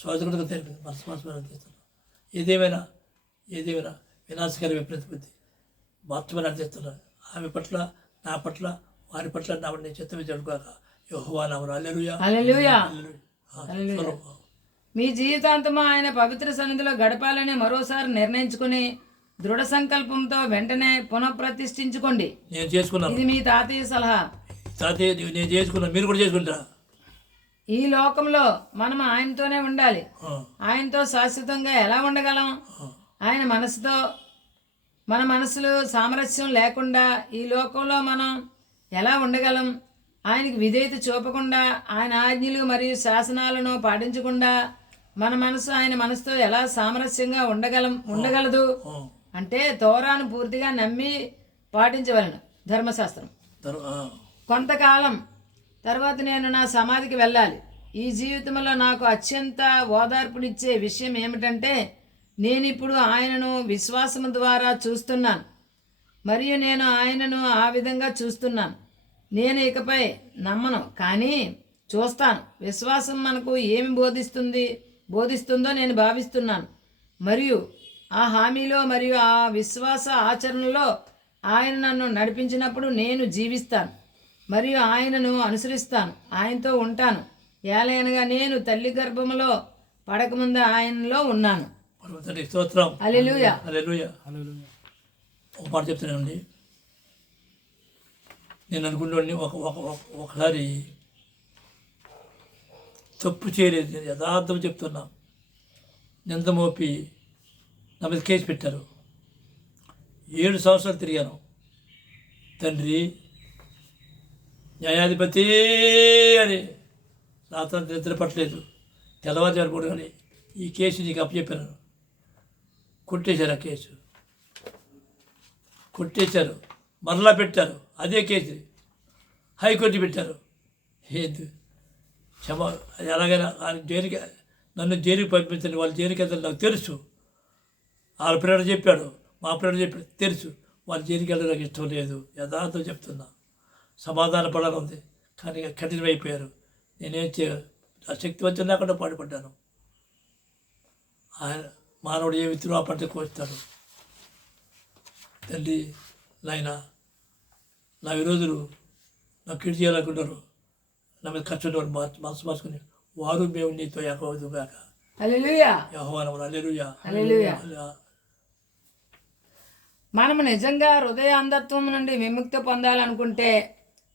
సోదరుడిగా తయారైపోయింది మనసు మార్చమని అర్థిస్తున్నాను ఏదేమైనా వినాశకర విపరీత బుద్ధి మార్చమని అర్థిస్తున్నాను ఆమె పట్ల నా పట్ల వారి పట్ల నా నేను చిత్తమే జరుగుగాక యెహోవా నామమున హల్లెలూయా హల్లెలూయా. హల్లెలూయా. మీ జీవితాంతము ఆయన పవిత్ర సన్నిధిలో గడపాలని మరోసారి నిర్ణయించుకుని దృఢ సంకల్పంతో వెంటనే పునఃప్రతిష్ఠించుకోండి. నేను చేసుకున్నాను ఇది మీ తాతయ్య సలహా. తాతయ్య నేను చేసుకున్నాను మీరు కూడా చేసుకుంటారా ఈ లోకంలో మనం ఆయనతోనే ఉండాలి. ఆయనతో శాశ్వతంగా ఎలా ఉండగలం? ఆయన మనసుతో మన మనసులో సామరస్యం లేకుండా ఈ లోకంలో మనం ఎలా ఉండగలం? ఆయనకి విధేయత చూపకుండా ఆయన ఆజ్ఞలు మరియు శాసనాలను పాటించకుండా మన మనసు ఆయన మనసుతో ఎలా సామరస్యంగా ఉండగలదు అంటే తోరాను పూర్తిగా నమ్మి పాటించవలను ధర్మశాస్త్రం. కొంతకాలం తర్వాత నేను నా సమాధికి వెళ్ళాలి. ఈ జీవితంలో నాకు అత్యంత ఓదార్పునిచ్చే విషయం ఏమిటంటే నేను ఇప్పుడు ఆయనను విశ్వాసము ద్వారా చూస్తున్నాను మరియు నేను ఆయనను ఆ విధంగా చూస్తున్నాను. నేను ఇకపై నమ్మను కానీ చూస్తాను. విశ్వాసం మనకు ఏమి బోధిస్తుందో నేను భావిస్తున్నాను మరియు ఆ హామీలో మరియు ఆ విశ్వాస ఆచరణలో ఆయన నన్ను నడిపించినప్పుడు నేను జీవిస్తాను మరియు ఆయనను అనుసరిస్తాను, ఆయనతో ఉంటాను. ఏలైనగా నేను తల్లి గర్భంలో పడకముందు ఆయనలో ఉన్నాను. స్తోత్రం. హల్లెలూయా. హల్లెలూయా. ఒక మాట చెప్తున్నానండి. నేను అనుకున్నాను ఒకసారి తప్పు చేయలేదు, యథార్థం చెప్తున్నా. నింద మోపి నా మీద కేసు పెట్టారు. 7 సంవత్సరాలు తిరిగాను. తండ్రి న్యాయాధిపతి అని రాత్రి నిద్ర పట్టలేదు. తెల్లవారుజాము కూడా కానీ ఈ కేసు నీకు అప్పచెప్పాను. కొట్టేశారు. ఆ కేసు కొట్టేశారు, మరలా పెట్టారు. అదే కేసు హైకోర్టు పెట్టారు. ఏంది అది ఎలాగైనా నన్ను జైలుకి పంపించండి, వాళ్ళు జైలుకి వెళ్తారు నాకు తెలుసు. వాళ్ళ పిల్లడు చెప్పాడు, మా పిల్లడు చెప్పాడు, తెలుసు. వాళ్ళు జైలుకి వెళ్ళడం నాకు ఇష్టం లేదు. యథార్థం చెప్తున్నా. సమాధాన పడాలంది కానీ కఠినమైపోయారు. నేనేం చేయాలి? ఆ శక్తి వచ్చి లేకుండా పాటుపడ్డాను. ఆయన మానవుడు ఏ విత్తులో ఆ పంట కోస్తాడు. తండ్రి నాయన నా విరోధులు నాకు కిడి చేయాలనుకుంటారు, నా మీద కష్టం మనసు మార్చుకుని వారు మేము నీతో ఏకవదుగాక. హల్లెలూయా. యెహోవా నామమున హల్లెలూయా. హల్లెలూయా. మనము నిజంగా హృదయ అంధత్వం నుండి విముక్తి పొందాలనుకుంటే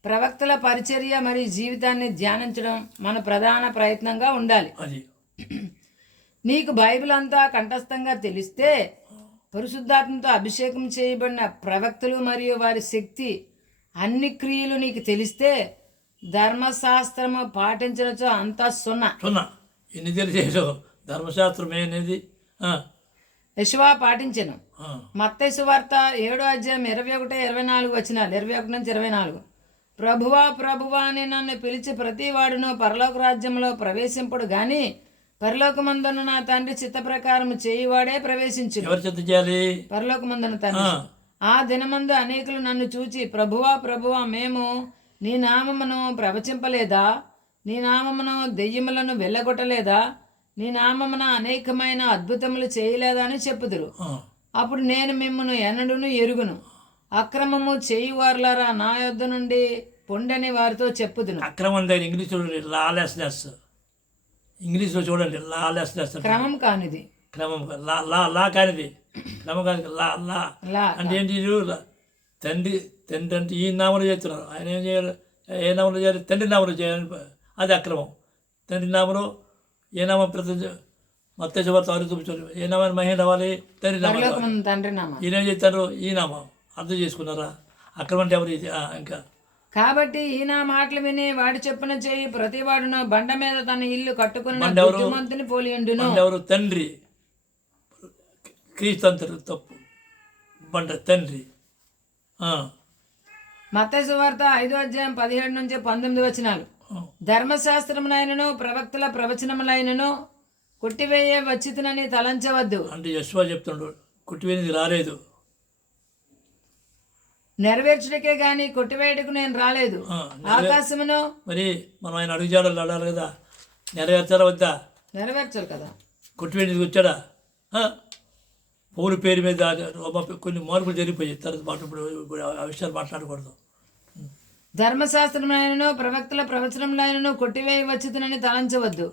ప్రవక్తల పరిచర్య మరియు జీవితాన్ని ధ్యానించడం మన ప్రధాన ప్రయత్నంగా ఉండాలి. అది నీకు బైబిల్ అంతా కంఠస్థంగా తెలిస్తే పరిశుద్ధాత్మతో అభిషేకం చేయబడిన ప్రవక్తలు మరియు వారి శక్తి అన్ని క్రియలు నీకు తెలిస్తే ధర్మశాస్త్రము పాటించడంతో అంతా సున్నా. ఎన్ని తెలిసేసావు ధర్మశాస్త్రం అనేది. యెషువా పాటించెను. మత్తయి సువార్త 7:21-24 వచనాలు, 21 నుంచి 24. ప్రభువా ప్రభువా అని నన్ను పిలిచి ప్రతి వాడును పరలోక రాజ్యంలో ప్రవేశింపడు గాని పరలోకమందున నా తండ్రి చిత్త ప్రకారం చేయువాడే ప్రవేశించు. ఎవరు చిత్తం చేయాలి? పరలోకమందున తండ్రి. ఆ దినమందు అనేకులు నన్ను చూచి ప్రభువా ప్రభువా మేము నీ నామమును ప్రవచింపలేదా, నీ నామమును దెయ్యములను వెళ్ళగొట్టలేదా, నీ నామమున అనేకమైన అద్భుతములు చేయలేదా అని చెప్పుదురు. అప్పుడు నేను మిమ్మల్ని ఎన్నడూను ఎరుగును, అక్రమము చేయువారులారా నా యొద్ద నుండి పొండని వారితో చెప్పుదును. అక్రమం దగ్గర ఇంగ్లీష్ చూడండి, లాలెస్నెస్. ఇంగ్లీష్లో చూడండి, లాలెస్నెస్. క్రమం కానిది, క్రమం లా కానిది, క్రమం కానిది. లా అంటే ఏంటి? తండ్రి అంటే ఈ నామలు చేస్తున్నారు. ఆయన ఏం చేయాలి? ఏ నామలు చేయాలి? తండ్రి నామలు చేయాలి. అది అక్రమం. తండ్రి నామలో ఏ నామం ప్రతి మత్తయి సువార్త 6:9 ఏ నామాన్ని మహిమ అవ్వాలి? తండ్రి నామం. తండ్రి నామం. ఈయన ఏం చేస్తారు? ఈ నామం. అర్థం చేసుకున్నారా? అక్రమం అంటే ఎవరు? ఇది ఇంకా కాబట్టి ఈయన మాటలు విని వాడి చెప్పున చేయి ప్రతి వాడును బండ మీద తన ఇల్లు కట్టుకుని బుద్ధిమంతుని పోలియుండును. ఎవరు? తండ్రి. క్రీస్తు అంతరు తప్పు. బండ తండ్రి. మత్తయి సువార్త 5:17-19 ధర్మశాస్త్రములైనను ప్రవక్తల ప్రవచనములైనను కొట్టివేయ వచ్చితునని తలంచవద్దు. అంటే యెషువా చెప్తుండ్రు, కొట్టివేయనిది రాలేదు, నెరవేర్చుటకే గాని కొట్టివేయటకు నేను రాలేదు. ఆకాశమును మరి మనం ఆయన అడుగుజాడలు ఆడాలి కదా, నెరవేర్చారా వద్దా? నెరవేర్చాలి కదా. కొట్టివేయనిది వచ్చాడా? పౌలు పేరు మీద కొన్ని మార్పులు జరిగిపోయాయి. తర్వాత ఇప్పుడు ఆ విషయాలు మాట్లాడకూడదు. ధర్మశాస్త్రములైనను ప్రవక్తల ప్రవచనములైనను కొట్టివేయ వచ్చుతునని తలంచవద్దు,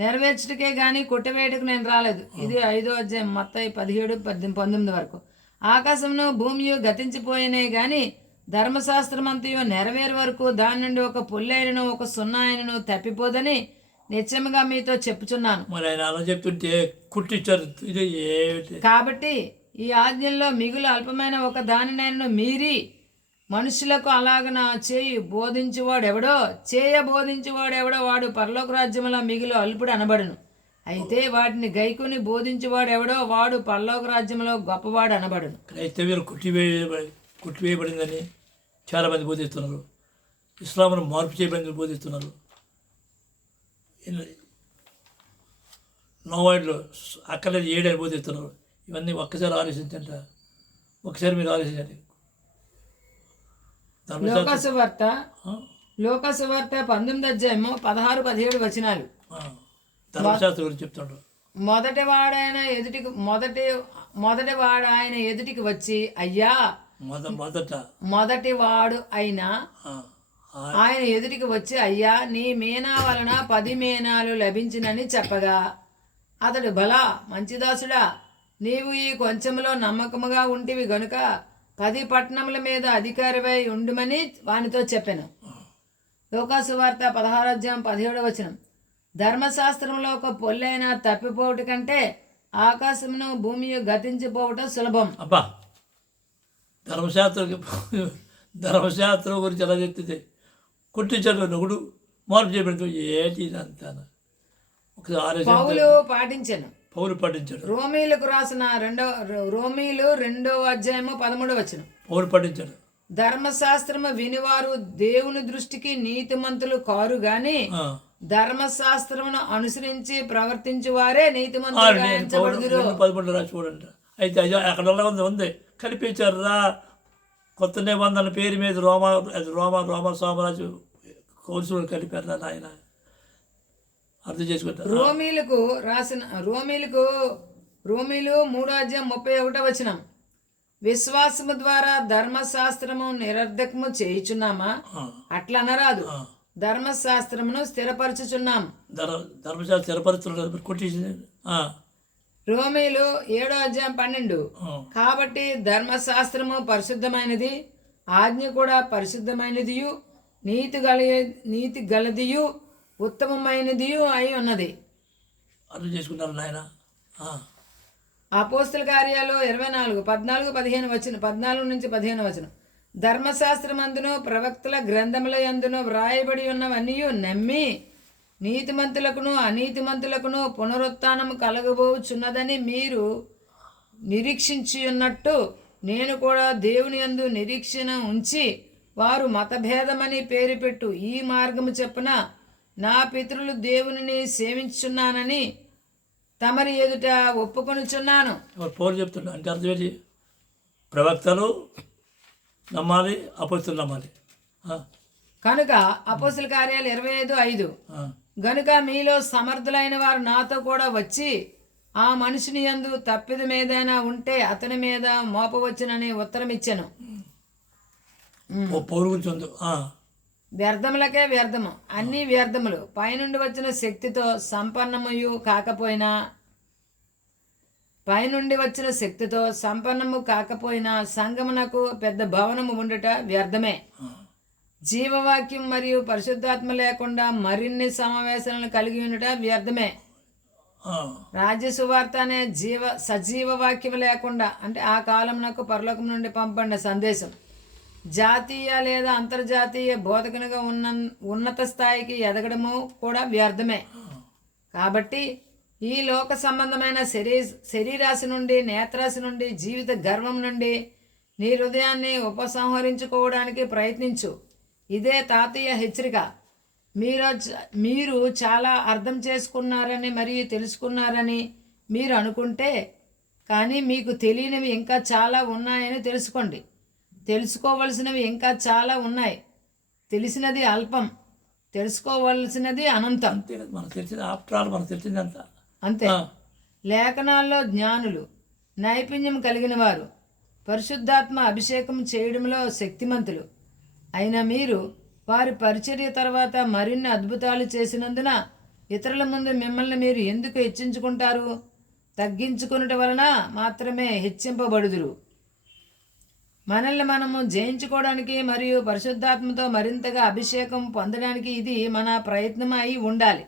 నెరవేర్చుటకే గాని కొట్టివేయటకు నేను రాలేదు. ఇది 5వ మత్తయి 17-19 వరకు. ఆకాశమును భూమియు గతించిపోయినే గాని ధర్మశాస్త్రమంతయు నెరవేరు వరకు దాని నుండి ఒక పుల్లైనను ఒక సున్నాయనను తప్పిపోదని నిశ్చయముగా మీతో చెప్పుచున్నాను. మరి ఆయన అలా చెప్తుంటే కుట్టించారు. ఇది కాబట్టి ఈ ఆజ్ఞల్లో మిగులు అల్పమైన ఒక దానినైనను మీరి మనుషులకు అలాగన బోధించువాడెవడో వాడు పరలోక రాజ్యములో మిగులు అల్పుడు అనబడును. అయితే వాటిని గైకుని బోధించువాడెవడో వాడు పరలోక రాజ్యంలో గొప్పవాడు అనబడును. క్రైస్తవ్యులు కుట్టివేయబడిందని చాలామంది బోధిస్తున్నారు. ఇస్లాంను మార్పు చేయబడిందని బోధిస్తున్నారు. నోవాయిడ్లో అక్కర్లేదు ఏడని బోధిస్తున్నారు. ఇవన్నీ ఒక్కసారి ఆలోచించంట, ఒకసారి మీరు ఆలోచించండి. లోకసువార్త 19:16-17 ధర్మశాస్త్రం గురించి చెప్తుండ్రు. మొదటి వాడు ఆయన ఎదుటికి వచ్చి, అయ్యా, మొదటి వాడు అయినా ఆయన ఎదుటికి వచ్చి, అయ్యా, నీ మీనా వలన 10 మీనాలు లభించినని చెప్పగా అతడు, బలా మంచిదాసుడా, నీవు ఈ కొంచెంలో నమ్మకముగా ఉంటివి గనుక 10 పట్టణముల మీద అధికారివై ఉండుమని వానితో చెప్పాను. లోకాసువార్త 16:17 ధర్మశాస్త్రంలో ఒక పొల్లైనా తప్పిపోవట కంటే ఆకాశమును భూమియు గతించిపోవటం సులభం. అబ్బా, ధర్మశాస్త్రం గురించి ఎలా చెప్తుంది? కుట్టించాడు నొగుడు మార్పు చేయబడి ఏంటి అంతా పౌలు పాటించాను. రోమీలకు రాసిన 2:13 పౌలు పాటించాడు. ధర్మశాస్త్రము వినివారు దేవుని దృష్టికి నీతిమంతులు కారు గాని ధర్మశాస్త్రమును అనుసరించి ప్రవర్తించు వారే నీతిమంతులుగా ఎంచబడుదురు. 11 రాసి చూడండి. అయితే అక్కడ ఉంది కల్పించారా కొత్త నిబంధన పేరు మీద రోమ సామ్రాజ్యం కౌన్సిల్ కలిపారు ఆయన అర్థం చేసుకుంటారు. రోమీలు 3:31 విశ్వాసము ద్వారా ధర్మశాస్త్రము నిరర్ధకము చేయుచున్నామా? అట్లా అనరాదు, ధర్మశాస్త్రమును స్థిరపరచుచున్నాం. ధర్మశాస్త్రం స్థిరపరచుతున్నారు. రోమీలు 7:12 కాబట్టి ధర్మశాస్త్రము పరిశుద్ధమైనది, ఆజ్ఞ కూడా పరిశుద్ధమైనదియు నీతి గలదియు ఉత్తమమైనదియు అయి ఉన్నది. అర్థం చేసుకున్నారు నాయన. అపోస్తల కార్యాలు 24:14-15 ధర్మశాస్త్రమందును ప్రవక్తల గ్రంథముల యందును వ్రాయబడి ఉన్నవన్నీ నమ్మి నీతిమంతులకును అనీతిమంతులకును పునరుత్థానము కలగబోచున్నదని మీరు నిరీక్షించి ఉన్నట్టు నేను కూడా దేవుని యందు నిరీక్షణ ఉంచి వారు మతభేదమని పేరు పెట్టు ఈ మార్గము చెప్పున నా పితరులు దేవునిని సేవించుచున్నానని తమరి ఎదుట ఒప్పుకొనుచున్నాను. పౌలు చెప్తున్నా అంటే అర్థమేంటి? ప్రవక్తలు నమ్మాలి, అపోస్తలులు నమ్మాలి. కనుక అపోస్తల కార్యాలు 25:5 గనుక మీలో సమర్థులైన వారు నాతో కూడా వచ్చి ఆ మనిషిని యందు తప్పిదం ఏదైనా ఉంటే అతని మీద మోపవచ్చునని ఉత్తరం ఇచ్చాను. పౌలు గురించి ఉంది. వ్యర్థములకే వ్యర్థము, అన్ని వ్యర్థములు. పైనుండి వచ్చిన శక్తితో సంపన్నము కాకపోయినా సంగమునకు పెద్ద భవనము ఉండుట వ్యర్థమే. జీవవాక్యం మరియు పరిశుద్ధాత్మ లేకుండా మరిన్ని సమావేశాలను కలిగి ఉండుట వ్యర్థమే. రాజ్య సువార్త అనే సజీవ వాక్యం లేకుండా, అంటే ఆ కాలమునకు పరలోకం నుండి పంపబడిన సందేశం జాతీయ లేదా అంతర్జాతీయ బోధకునిగా ఉన్నత స్థాయికి ఎదగడము కూడా వ్యర్థమే. కాబట్టి ఈ లోక సంబంధమైన శరీరాశి నుండి, నేత్రాశి నుండి, జీవిత గర్వం నుండి నీ హృదయాన్ని ఉపసంహరించుకోవడానికి ప్రయత్నించు. ఇదే తాతయ్య హెచ్చరిక. మీరు చాలా అర్థం చేసుకున్నారని మరియు తెలుసుకున్నారని మీరు అనుకుంటే, కానీ మీకు తెలియనివి ఇంకా చాలా ఉన్నాయని తెలుసుకోండి. తెలుసుకోవలసినవి ఇంకా చాలా ఉన్నాయి. తెలిసినది అల్పం, తెలుసుకోవలసినది అనంతం. అంతే కదా, మనకు తెలిసింది ఆఫ్టర్ ఆల్ మనకు తెలిసిందంతా అంతే. లేఖనాల్లో జ్ఞానులు, నైపుణ్యం కలిగిన వారు, పరిశుద్ధాత్మ అభిషేకం చేయడంలో శక్తిమంతులు అయిన మీరు వారి పరిచర్య తర్వాత మరిన్ని అద్భుతాలు చేసినందున ఇతరుల ముందు మిమ్మల్ని మీరు ఎందుకు హెచ్చించుకుంటారు? తగ్గించుకున్నట వలన మాత్రమే హెచ్చింపబడుదురు. మనల్ని మనము జయించుకోవడానికి మరియు పరిశుద్ధాత్మతో మరింతగా అభిషేకం పొందడానికి ఇది మన ప్రయత్నం అయి ఉండాలి.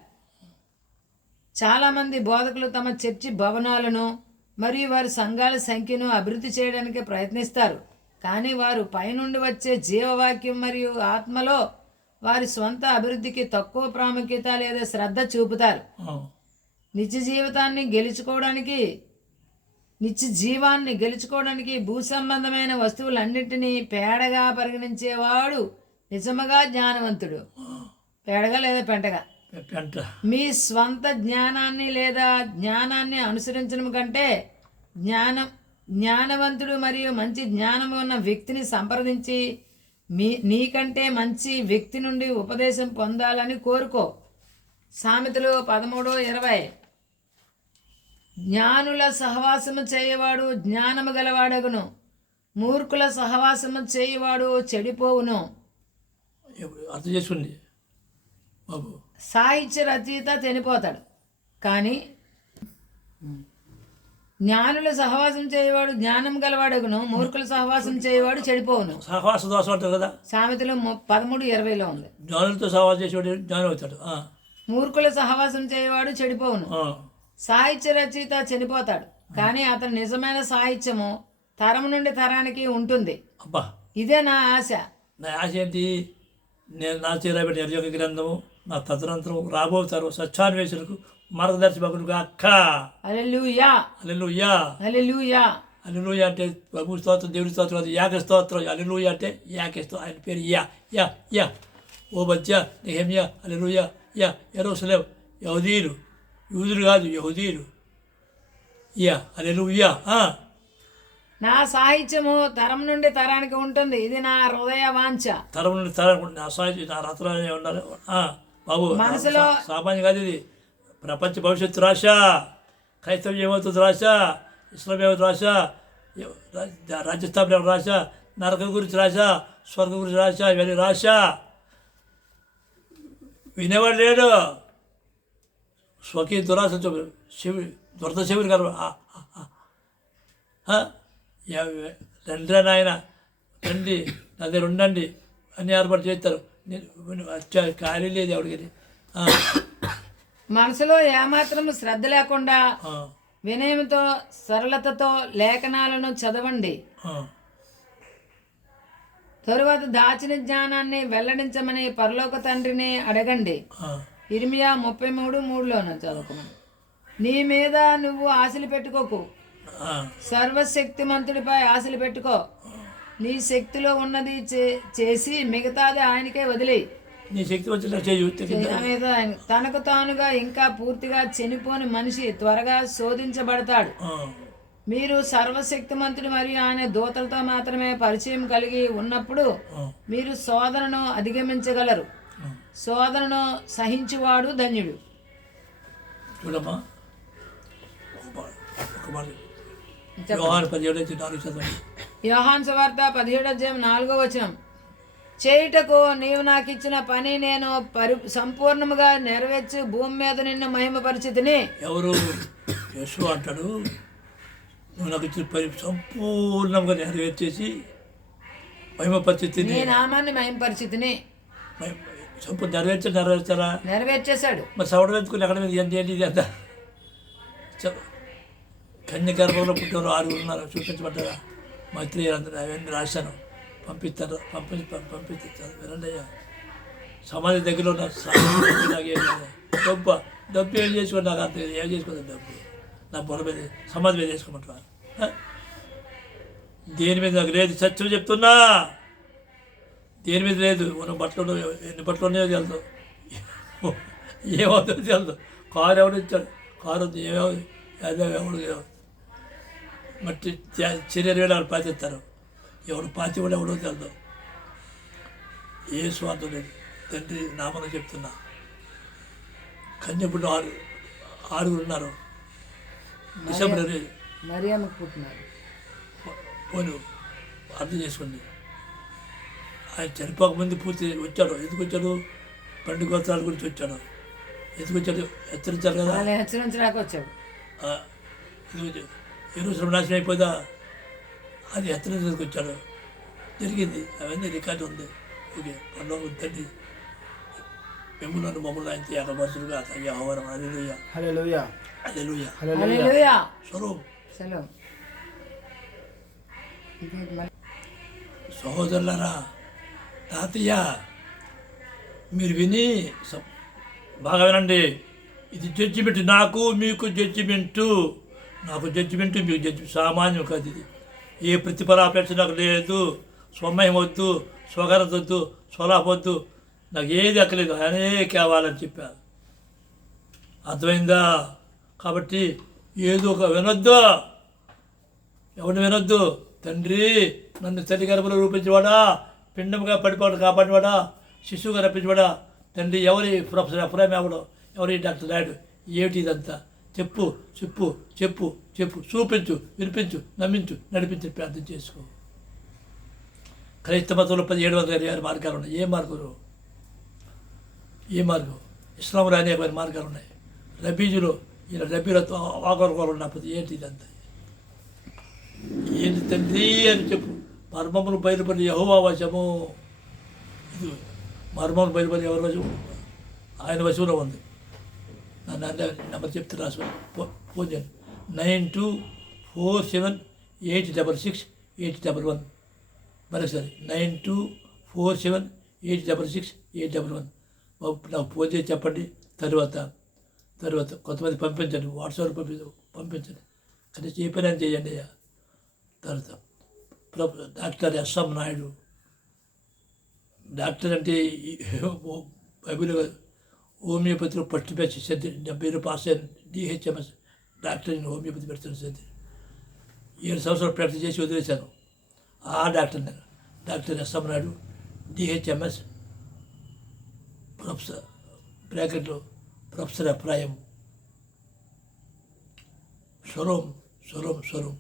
చాలామంది బోధకులు తమ చర్చి భవనాలను మరియు వారి సంఘాల సంఖ్యను అభివృద్ధి చేయడానికి ప్రయత్నిస్తారు, కానీ వారు పైనుండి వచ్చే జీవవాక్యం మరియు ఆత్మలో వారి స్వంత అభివృద్ధికి తక్కువ ప్రాముఖ్యత లేదా శ్రద్ధ చూపుతారు. నిత్య జీవాన్ని గెలుచుకోవడానికి భూ సంబంధమైన వస్తువులన్నింటినీ పేడగా పరిగణించేవాడు నిజముగా జ్ఞానవంతుడు. పేడగా లేదా పెంటగా? మీ స్వంత జ్ఞానాన్ని లేదా జ్ఞానాన్ని అనుసరించడం కంటే జ్ఞానవంతుడు మరియు మంచి జ్ఞానం ఉన్న వ్యక్తిని సంప్రదించి నీకంటే మంచి వ్యక్తి నుండి ఉపదేశం పొందాలని కోరుకో. సామెతలు 13:20. జ్ఞానుల సహవాసము చేయవాడు జ్ఞానము గలవాడగును, మూర్ఖుల సహవాసము చేయవాడు చెడిపోవును. అర్థం చేసుకోండి బాబు. సాహిత్య రచయిత చనిపోతాడు, కానీ జ్ఞానుల సహవాసం చేయవాడు జ్ఞానం గలవాడగును, మూర్ఖుల సహవాసం చేయవాడు చెడిపోవును. సహవాస దోషం అంటారు కదా, సామెతలు 13:20 ఉంది. జ్ఞానులతో సహవాసం చేసేవాడు జ్ఞానం అవుతాడు, మూర్ఖుల సహవాసం చేయవాడు చెడిపోవును. సాహిత్య రచయిత చనిపోతాడు, కానీ అతని నిజమైన సాహిత్యము తరం నుండి తరానికి ఉంటుంది. అబ్బా, ఇదే నా ఆశ. నా ఆశ ఏంటి? నేను నా చేరబెట్టిన నిర్యోగ గ్రంథము నా తదనంతరం రాబోతారు సత్యాన్వేషణకు మార్గదర్శకుడుగా అక్క. హల్లెలూయా, హల్లెలూయా, హల్లెలూయా. హల్లెలూయా అంటే ప్రభు స్తోత్రం, దేవుడి స్తోత్రం, అది యాగ స్తోత్రం. హల్లెలూయా అంటే యాగ స్తోత్రం. ఆయన పేరు యా యా యా. ఓ బద్య నెహెమ్యా హల్లెలూయా యా. యెరూషలేం యహూదీలు, యూదులు కాదు యహూదీలు. యా హల్లెలూయా. నా సాహిత్యము తరం నుండి తరానికి ఉంటుంది. ఇది నా హృదయ వాంఛ. తరం నుండి తరం నా సాహిత్యం నా రత్నాలనే ఉండాలి బాబు. మనసులో సామాన్యం కాదు ఇది. ప్రపంచ భవిష్యత్తు రాశ, క్రైస్తవం ఏమవుతుంది రాశ, ఇస్లాం ఏమవుతుంది రాశ, రాజ్యస్థాపన రాశ, నరకం గురించి రాశ, స్వర్గం గురించి రాశ, ఇవన్నీ రాశ. వినేవాడు లేడు. స్వకీయ దురాశ శివుడు దురద శివుడు గారు రండి నాయన రండి నా దగ్గర ఉండండి అని ఏర్పాటు చేస్తారు. ఖాళీ లేదు ఎవరికి. మనసులో ఏమాత్రం శ్రద్ధ లేకుండా వినయంతో సరళతతో లేఖనాలను చదవండి. తరువాత దాచిన జ్ఞానాన్ని వెల్లడించమని పరలోక తండ్రిని అడగండి. ఇర్మియా 33:3 చదువుకున్నాను. నీ మీద నువ్వు ఆశలు పెట్టుకోకు, సర్వశక్తిమంతుడిపై ఆశలు పెట్టుకో. నీ శక్తిలో ఉన్నది చేసి మిగతాది ఆయనకే వదిలేయి. నీ శక్తి తనకు తానుగా ఇంకా పూర్తిగా చనిపోని మనిషి త్వరగా శోధించబడతాడు. మీరు సర్వశక్తిమంతుడు మరియు ఆయన దూతలతో మాత్రమే పరిచయం కలిగి ఉన్నప్పుడు మీరు శోధనను అధిగమించగలరు. శోధనను సహించువాడు ధన్యుడు. చూడమ్మా, యోహాను సువార్త 17:4 చేయుటకు నీవు నాకు ఇచ్చిన పని నేను సంపూర్ణముగా నెరవేర్చి భూమి మీద నిన్ను మహిమపరిచితిని. ఎవరు? యేసు అంటాడు, నువ్వు నాకు ఇచ్చిన పని సంపూర్ణంగా నెరవేర్చేసి మహిమపరిచితిని. నీ నామాన్ని మహిమపరిచితిని. నెరవేర్చారా? నెరవేర్చేశాడు. మరి సవడ వెతుకుని ఎక్కడ మీద ఏంటి ఇది అంతా కన్య గర్భంలో పుట్టిన 6 ఉన్నారు చూపించబడ్డారా? మైత్రి అందరూ అవన్నీ రాశాను, పంపిస్తారు. పంపిస్తారు వినండి అయ్యా. సమాధి దగ్గర ఉన్న డబ్బు ఏం చేసుకోండి, నాకు అంత ఏం చేసుకోండి. డబ్బు నా బొర మీద సమాధి మీద చేసుకోమంటారా? దేని మీద నాకు లేదు, సత్యం చెప్తున్నా. దేని మీద లేదు. మనం బట్టలు ఎన్ని బట్టలు ఉన్నాయో తెలుసు, ఏమవుతుందో తెలుసు. కారు ఎవరు ఇచ్చాడు, కారు ఏమేమి అదే ఎవడు మట్టి చర్య వేళ పాతిస్తారు. ఎవడు పాతి కూడా ఎవడో తెలుదు. ఏ స్వార్థం లేదు. తండ్రి నామని చెప్తున్నా. కన్యపుడు ఆరుగురు ఉన్నారు. డిసెంబర్ మరియమ్మకు పుట్టినారు. పోను అర్థం చేసుకోండి. ఆయన చనిపోకముందు పూర్తి వచ్చాడు. ఎందుకు వచ్చాడు? 12 గోత్రాల గురించి వచ్చాడు. ఎందుకు వచ్చాడు? హెచ్చరించారు కదా. హెచ్చరించడానికి వచ్చాడు. ఏ రోజు నాశనం అయిపోదా, అది హెచ్చరించడానికి వచ్చాడు. జరిగింది. అవన్నీ రికార్డు ఉంది. ఓకే, పర్లోకం తండ్రి మిమ్మల్ని మమ్మల్ని ఆయన ఏకపరుచులుగా అతయ్య ఆహ్వానం. హల్లెలూయా, హల్లెలూయా, హల్లెలూయా, హల్లెలూయా. స్వరూప్. సెలవు. సహోదరులారా, తాతయ్య మీరు విని బాగా వినండి. ఇది జడ్జిమెంట్. నాకు మీకు జడ్జిమెంటు. నాకు జడ్జిమెంటు, మీకు జడ్జిమెంట్. సామాన్యం కాదు ఇది. ఏ ప్రతిఫలాపేక్ష నాకు లేదు. స్వమయం వద్దు, స్వఘనత వద్దు, స్వలాభ వద్దు, నాకు ఏది అక్కలేదు. ఆయనే కావాలని చెప్పాను. అర్థమైందా? కాబట్టి ఏదో ఒక వినొద్దు. ఎవరిని వినొద్దు. తండ్రి నన్ను తల్లి గర్భంలో రూపించేవాడా, పిండముగా పడిపోవడం కాపాడివాడా, శిశువుగా రప్పించేవాడా. తండ్రి ఎవరి ప్రొఫెసర్ ఎఫ్రాయిం ఎవడు, ఎవరి డాక్టర్ నాయుడు, ఏమిటి ఇదంతా? చెప్పు చెప్పు చెప్పు చెప్పు, చూపించు, వినిపించు, నమ్మించు, నడిపించు, ప్రార్థన చేసుకో. క్రైస్తవ మతంలో 1726 మార్గాలు ఉన్నాయి. ఏ మార్గం? ఏ మార్గం? ఇస్లాంలో అనేక మార్గాలు ఉన్నాయి. రబీజులో ఈయన రబీలతో వాగొరగోలు ఉన్నప్పుడు ఏంటి ఇదంతా? ఏంటి తండ్రి అని చెప్పు. మర్మములు బయలుపడి యెహోవా వశము. ఇది మర్మములు బయలుపడి ఎవరి వశము? ఆయన వశంలో ఉంది. నన్ను నెంబర్ చెప్తే రాసు, ఫోన్ చేయండి. 9247866811. మరొకసారి 9247866811. నాకు ఫోన్ చేసి చెప్పండి. తర్వాత కొంతమంది పంపించండి, వాట్సాప్ పంపించండి. కానీ ఏ పని అని చేయండి అయ్యా. తర్వాత డాక్టర్ ఎస్ఎం నాయుడు. డాక్టర్ అంటే బైబిల్ హోమియోపతిలో ఫస్ట్ బ్యాచ్ 70 పాస్ అయిన డిహెచ్ఎంఎస్ డాక్టర్. నేను హోమియోపతి పెడుతున్న 7 సంవత్సరాలు ప్రాక్టీస్ చేసి వదిలేశాను. ఆ డాక్టర్ నేను, doctor S M Naidu, DHMS professor, బ్రాకెట్లో ప్రొఫెసర్ అభిప్రాయం. స్వరం స్వరం స్వరం.